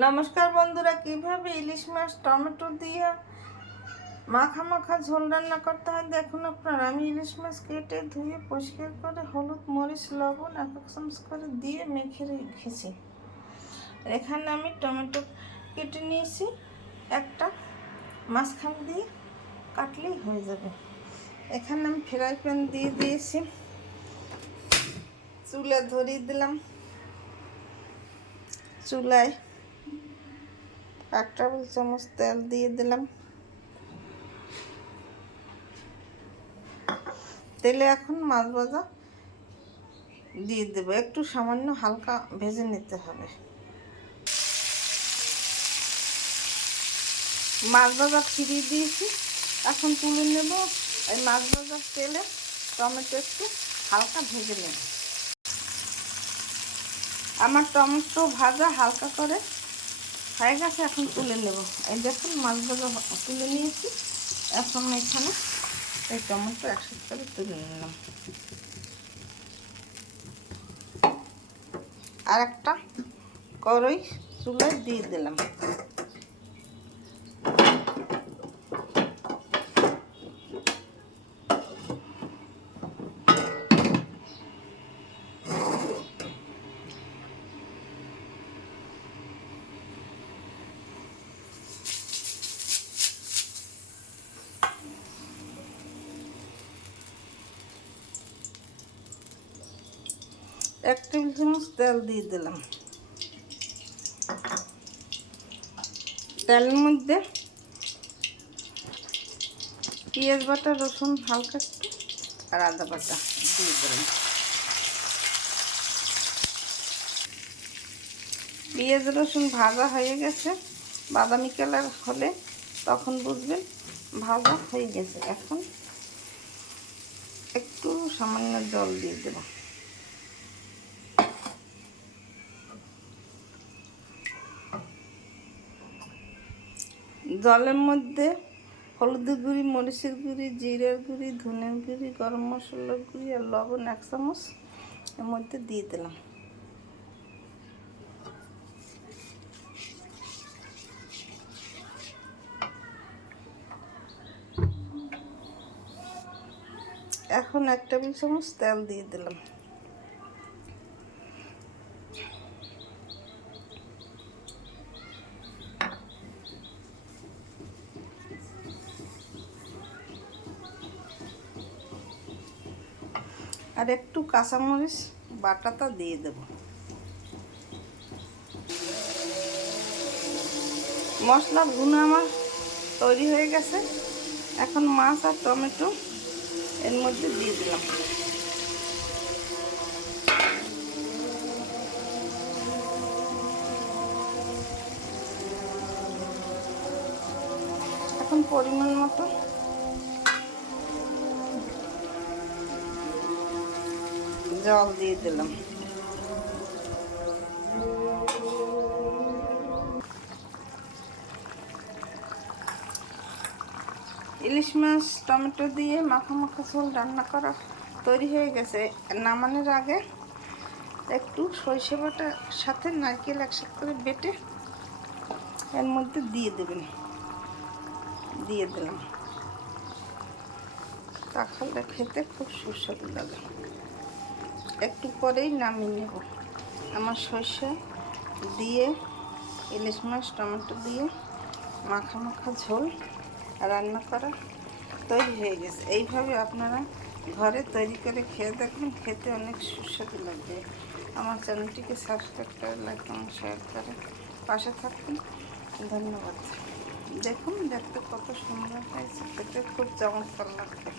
নমস্কার বন্ধুরা, কিভাবে ইলিশ মাছ টমেটো দিয়ে মাখা মাখা ঝোল রান্না করতে হয় দেখুন আপনারা। আমি ইলিশ মাছ কেটে ধুয়ে পরিষ্কার করে হলুদ মরিচ লবণ এক চামচ করে দিয়ে মেখে রেখেছি। এখানে আমি টমেটো কেটে নিয়েছি, একটা মাঝখান দিয়ে কাটলেই হয়ে যাবে। এখানে আমি ফ্রাই প্যান দিয়ে দিয়েছি, চুলা ধরিয়ে দিলাম। চুলায় 1 টেবিল চামচ তেল দিয়ে দিলাম। তেলে এখন মাছ ভাজা দিয়ে দেবো, একটু সামান্য হালকা ভেজে নিতে হবে। মাছ ভাজা ফিরিয়ে দিয়েছি, এখন তুলে নেব। এই মাছ ভাজার তেলে টমেটো একটু হালকা ভেজে নেব। আমার টমেটো ভাজা হালকা করে হয়ে গেছে, এখন তুলে নেব। এই দেখুন মাছ ভাজা তুলে নিয়েছি, এখন এখানে এই টমেটো একসাথে করে তুলে নিলাম। আর একটা কড়াই চুলায় দিয়ে দিলাম। এক টেবিল চামচ তেল দিয়ে দিলাম। তেলের মধ্যে পেঁয়াজ বাটা, রসুন হালকা একটু আর আদা বাটা দিয়ে দিলাম। পেঁয়াজ রসুন ভাজা হয়ে গেছে, বাদামি কালার হলে তখন বুঝবেন ভাজা হয়ে গেছে। এখন একটু সামান্য জল দিয়ে দেব। জলের মধ্যে হলুদের গুঁড়ি, মরিচের গুঁড়ি, জিরের গুঁড়ি, ধনের গুঁড়ি, গরম মশলার গুঁড়ি আর লবণ 1 চামচ এর মধ্যে দিয়ে দিলাম। এখন 1 টেবিল চামচ তেল দিয়ে দিলাম। আর একটু কাঁচামরিচ বাটাটা দিয়ে দেব। মশলা ভুনা আমার তৈরি হয়ে গেছে, এখন মাছ আর টমেটো এর মধ্যে দিয়ে দিলাম। এখন পরিমাণ মতো জল দিয়ে দিলাম। ইলিশ মাছ টমেটো দিয়ে মাখা মাখা ঝোল রান্না করা তৈরি হয়ে গেছে। নামানোর আগে একটু সরিষা বাটার সাথে নারকেল একসাথে করে বেটে এর মধ্যে দিয়ে দেবেন। দিয়ে দিলাম, তাহলে খেতে খুব সুস্বাদু লাগে। একটু পরেই নামিয়ে নেব। আমার সরষে দিয়ে ইলিশ মাছ টমেটো দিয়ে মাখা মাখা ঝোল রান্না করা তৈরি হয়ে গেছে। এইভাবে আপনারা ঘরে তৈরি করে খেয়ে দেখুন, খেতে অনেক সুস্বাদু লাগবে। আমার চ্যানেলটিকে সাবস্ক্রাইব করে, লাইক এবং শেয়ার করে পাশে থাকুন। ধন্যবাদ। দেখুন দেখতে কত সুন্দর হয়েছে, খেতে খুব চমৎকার লাগবে।